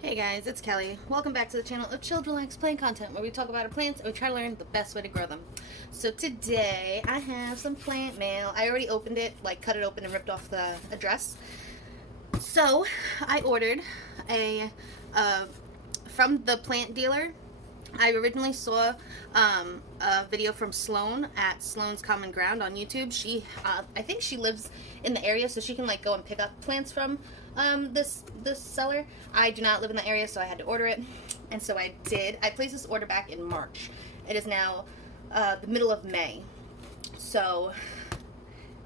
Hey guys, it's Kelly. Welcome back to the channel of Children Likes Plant content, where we talk about our plants and we try to learn the best way to grow them. So today I have some plant mail. I already opened it, like cut it open and ripped off the address. So I ordered from the plant dealer. I originally saw a video from Sloan at Sloan's Common Ground on YouTube. I think she lives in the area, so she can like go and pick up plants from this seller. I do not live in the area, so I had to order it, and so I did. I placed this order back in March. It is now the middle of May, so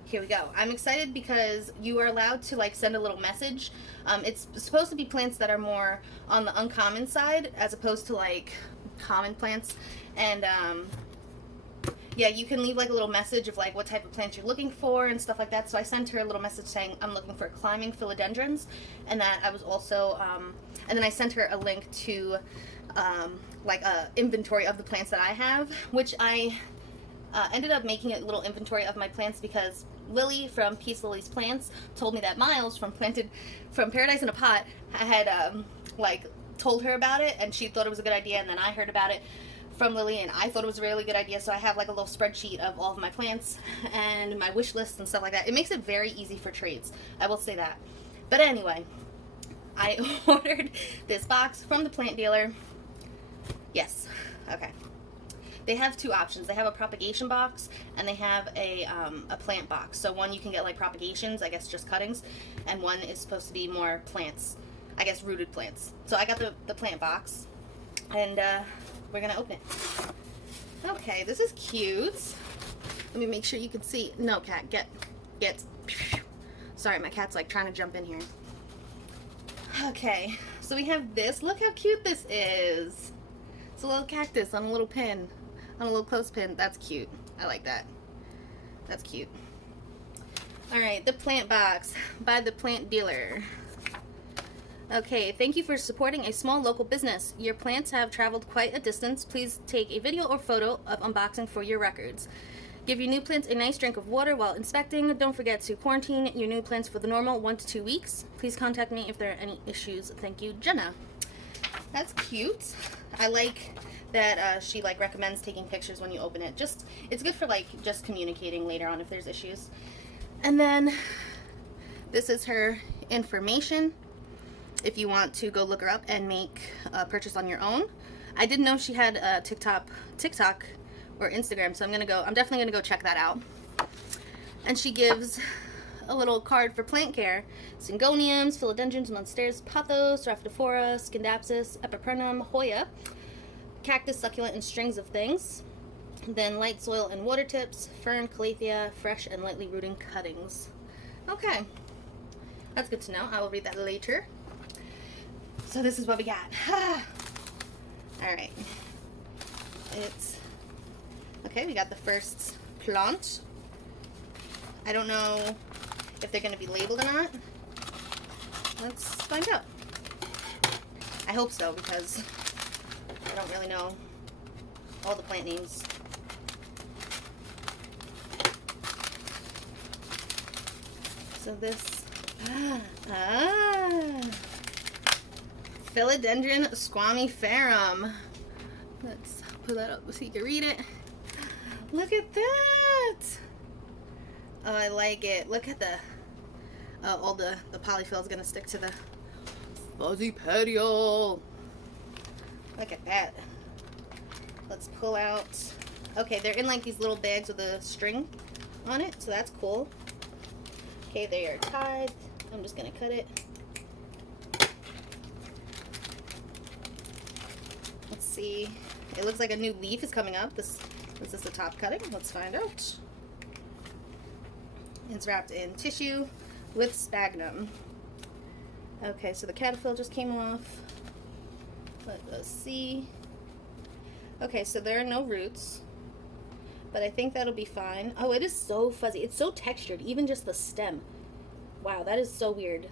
here we go. I'm excited because you are allowed to like send a little message. It's supposed to be plants that are more on the uncommon side as opposed to like common plants, and yeah, you can leave like a little message of like what type of plants you're looking for and stuff like that. So I sent her a little message saying I'm looking for climbing philodendrons, and that I was also and then I sent her a link to like a inventory of the plants that I have, which I ended up making a little inventory of my plants because Lily from Peace Lily's Plants told me that Miles from Paradise in a Pot had like told her about it, and she thought it was a good idea, and then I heard about it from Lily and I thought it was a really good idea. So I have like a little spreadsheet of all of my plants and my wish list and stuff like that. It makes it very easy for trades, I will say that. But anyway, I ordered this box from the plant dealer. Yes, okay. They have two options. They have a propagation box and they have a plant box. So one you can get like propagations, I guess just cuttings, and one is supposed to be more plants, I guess rooted plants. So I got the plant box, and we're gonna open it. Okay, this is cute. Let me make sure you can see. No, cat, get. Sorry, my cat's like trying to jump in here. Okay, so we have this. Look how cute this is. It's a little cactus on a little pin, on a little clothespin. That's cute. I like that. That's cute. All right, the plant box by the plant dealer. Okay, thank you for supporting a small local business. Your plants have traveled quite a distance. Please take a video or photo of unboxing for your records. Give your new plants a nice drink of water while inspecting. Don't forget to quarantine your new plants for the normal 1 to 2 weeks. Please contact me if there are any issues. Thank you, Jenna. That's cute. I like that she like recommends taking pictures when you open it. It's good for like just communicating later on if there's issues. And then this is her information if you want to go look her up and make a purchase on your own. I didn't know she had a TikTok or Instagram, so I'm definitely gonna go check that out. And she gives a little card for plant care: Syngoniums, Philodendrons, Monsteras, Pothos, Rhaphidophora, Scindapsus, Epipernum, Hoya, Cactus, Succulent, and strings of things. Then light soil and water tips, fern, calathea, fresh and lightly rooting cuttings. Okay, that's good to know. I will read that later. So this is what we got. All right. Okay, we got the first plant. I don't know if they're going to be labeled or not. Let's find out. I hope so, because I don't really know all the plant names. So this, Philodendron squamiferum. Let's put that up so you can read it. Look at that! Oh, I like it. Look at all the polyfill is gonna stick to the fuzzy petiole. Look at that. Let's pull out. Okay, they're in like these little bags with a string on it, so that's cool. Okay, they are tied. I'm just gonna cut it. Let's see. It looks like a new leaf is coming up. This is the top cutting. Let's find out. It's wrapped in tissue with sphagnum. Okay, so the caterpillar just came off. Let us see. Okay, so there are no roots, but I think that'll be fine. Oh, it is so fuzzy. It's so textured, even just the stem. Wow, that is so weird.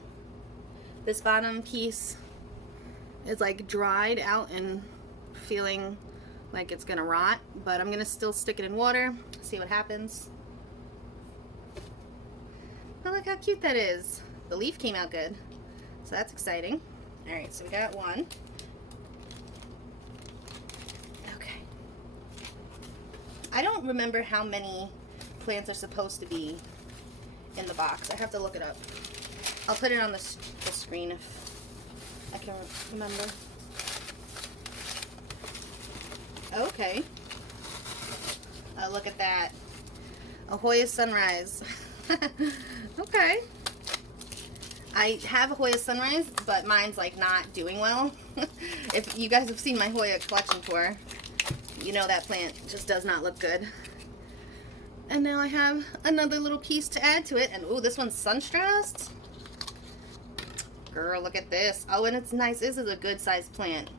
This bottom piece is like dried out and feeling like it's gonna rot, but I'm gonna still stick it in water, see what happens. But look how cute that is. The leaf came out good, so that's exciting. Alright, so we got one. Okay. I don't remember how many plants are supposed to be in the box. I have to look it up. I'll put it on the screen if I can remember. Okay. Oh, look at that. A Hoya Sunrise. Okay. I have a Hoya Sunrise, but mine's like not doing well. If you guys have seen my Hoya collection tour, you know that plant just does not look good. And now I have another little piece to add to it. And ooh, this one's sunstressed. Girl, look at this. Oh, and it's nice. This is a good sized plant.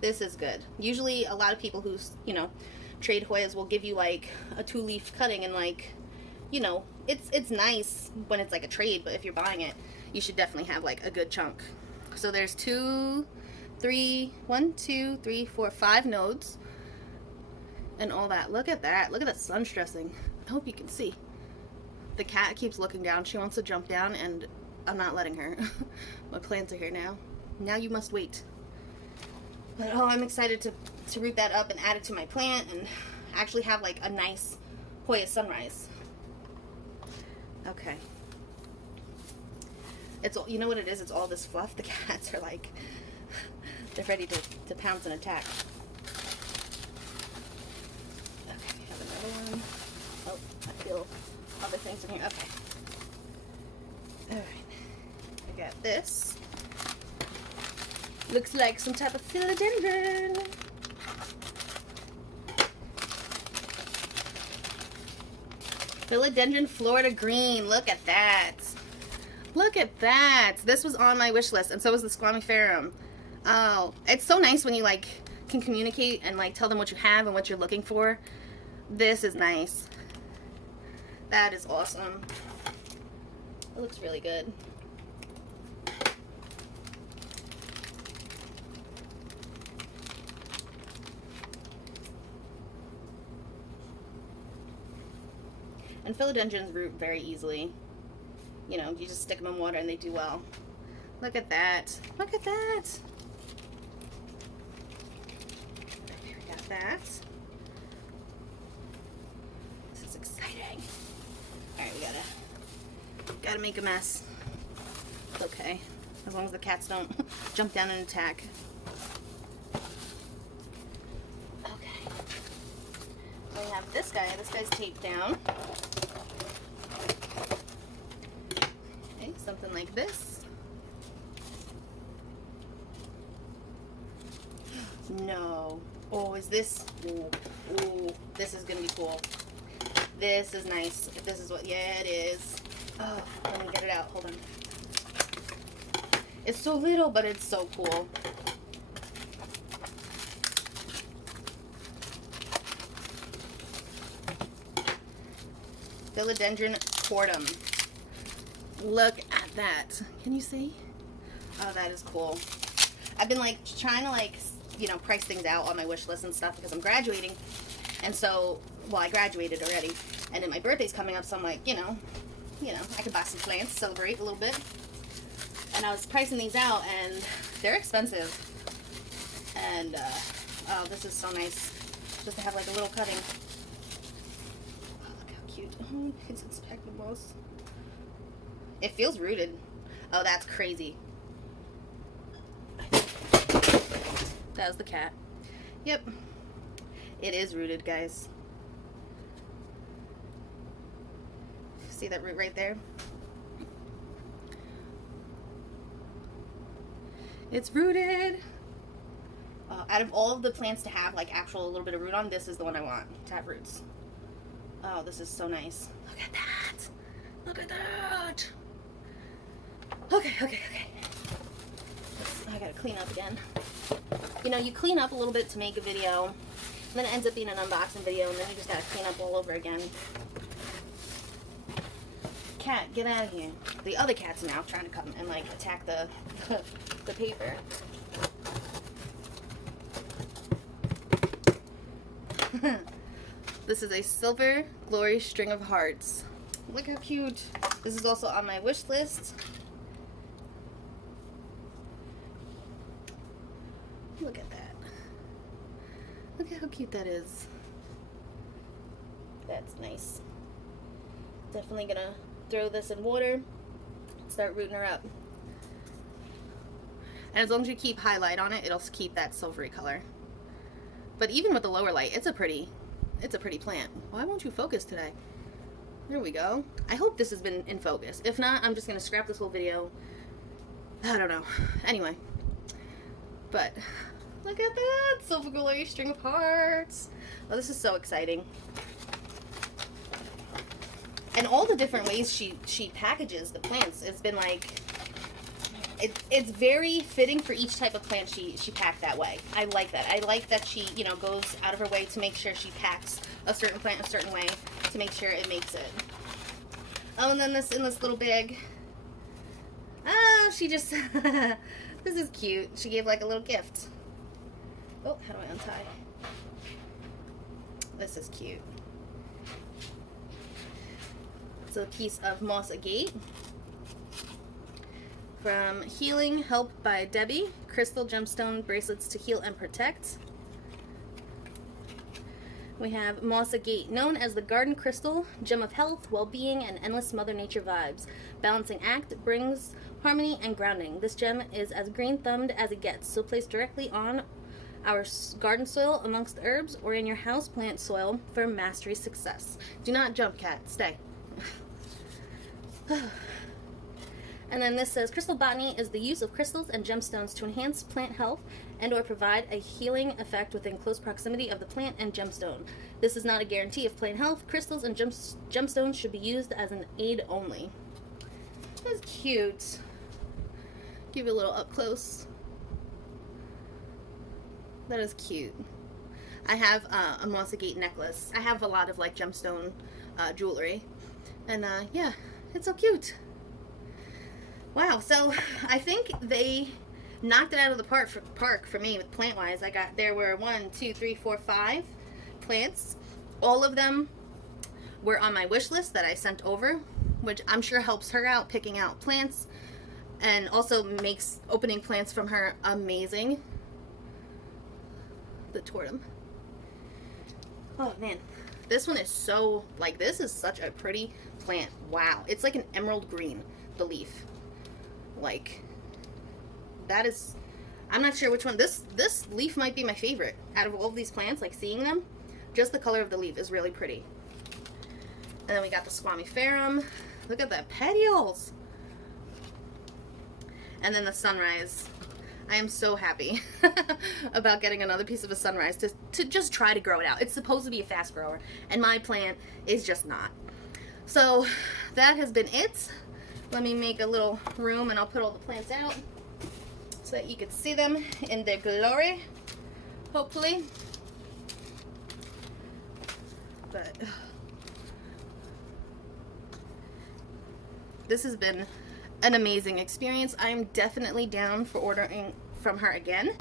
This is good. Usually a lot of people who, you know, trade Hoyas will give you like a 2-leaf cutting, and like, you know, it's nice when it's like a trade, but if you're buying it, you should definitely have like a good chunk. So there's 1, 2, 3, 4, 5 nodes and all that. Look at that. Look at that sun stressing. I hope you can see. The cat keeps looking down. She wants to jump down and I'm not letting her. My plants are here now. Now you must wait. But oh, I'm excited to root that up and add it to my plant and actually have like a nice Hoya Sunrise. Okay. It's all, you know what it is? It's all this fluff. The cats are like, they're ready to pounce and attack. Okay, we have another one. Oh, I feel other things in here. Okay. Alright. I got this. Looks like some type of philodendron. Philodendron Florida Green. Look at that. Look at that. This was on my wish list, and so was the squamiferum. Oh, it's so nice when you like can communicate and like tell them what you have and what you're looking for. This is nice. That is awesome. It looks really good. And philodendrons root very easily. You know, you just stick them in water and they do well. Look at that. Look at that. Okay, we got that. This is exciting. Alright, we gotta make a mess. It's okay. As long as the cats don't jump down and attack. Okay. So we have this guy. This guy's taped down. Something like this. No. Oh, is this? Ooh, ooh, this is gonna be cool. This is nice. This is what, yeah, it is. Oh, let me get it out. Hold on. It's so little, but it's so cool. Philodendron cordum. Look at that. Can you see? Oh, that is cool. I've been like trying to like, you know, price things out on my wish list and stuff because I'm graduating. And so, well, I graduated already. And then my birthday's coming up, so I'm like, you know, I could buy some plants, celebrate a little bit. And I was pricing these out and they're expensive. And, oh, this is so nice. Just to have like a little cutting. Oh, look how cute. Oh, it's inspectables. It feels rooted. Oh, that's crazy. That was the cat. Yep. It is rooted, guys. See that root right there? It's rooted. Out of all of the plants to have like actual a little bit of root on, this is the one I want to have roots. Oh, this is so nice. Look at that. Look at that. Okay. I gotta clean up again. You know, you clean up a little bit to make a video, and then it ends up being an unboxing video, and then you just gotta clean up all over again. Cat, get out of here. The other cat's now trying to come and like attack the paper. This is a silver glory string of hearts. Look how cute. This is also on my wish list. Look at that. Look at how cute that is. That's nice. Definitely gonna throw this in water, start rooting her up. And as long as you keep highlight on it, it'll keep that silvery color. But even with the lower light, it's a pretty plant. Why won't you focus today? There we go. I hope this has been in focus. If not, I'm just gonna scrap this whole video. I don't know. Anyway. But look at that! Silver glory string of hearts. Oh, this is so exciting. And all the different ways she packages the plants, it's been like, it's very fitting for each type of plant she packed that way. I like that. I like that she, you know, goes out of her way to make sure she packs a certain plant a certain way to make sure it makes it. Oh, and then this in this little bag. Oh, she just, this is cute. She gave like a little gift. Oh, how do I untie? This is cute. It's a piece of moss agate from Healing Help by Debbie. Crystal gemstone bracelets to heal and protect. We have moss agate, known as the garden crystal, gem of health, well-being, and endless Mother Nature vibes. Balancing act brings harmony and grounding. This gem is as green-thumbed as it gets, so placed directly on our garden soil, amongst herbs, or in your house plant soil for mastery success. Do not jump, cat. Stay. And then this says, crystal botany is the use of crystals and gemstones to enhance plant health and or provide a healing effect within close proximity of the plant and gemstone. This is not a guarantee of plant health. Crystals and gemstones should be used as an aid only. That's cute. Give it a little up close. That is cute. I have a moss agate necklace. I have a lot of like gemstone jewelry. And yeah, it's so cute. Wow, so I think they knocked it out of the park for me with plant-wise. There were 5 plants. All of them were on my wish list that I sent over, which I'm sure helps her out picking out plants and also makes opening plants from her amazing. The tortum. Oh man, this one is so, like, this is such a pretty plant. Wow, it's like an emerald green, the leaf. Like, that is, I'm not sure which one. This leaf might be my favorite out of all of these plants. Like, seeing them, just the color of the leaf is really pretty. And then we got the squamiferum. Look at the petioles. And then the sunrise. I am so happy about getting another piece of a sunrise to just try to grow it out. It's supposed to be a fast grower, and my plant is just not. So that has been it. Let me make a little room and I'll put all the plants out so that you can see them in their glory, hopefully. But this has been an amazing experience. I'm definitely down for ordering from her again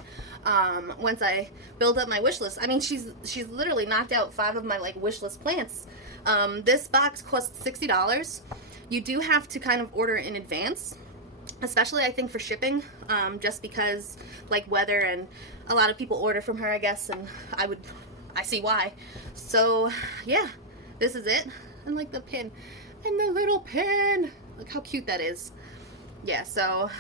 once I build up my wish list. I mean, she's literally knocked out 5 of my like wish list plants. This box costs $60. You do have to kind of order in advance, especially I think for shipping, just because like weather, and a lot of people order from her, I guess, and I see why. So yeah, this is it. And like the pin, and the little pin, look how cute that is. Yeah, so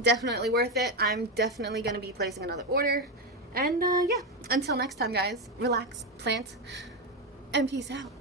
definitely worth it. I'm definitely going to be placing another order. And yeah, until next time, guys, relax, plant, and peace out.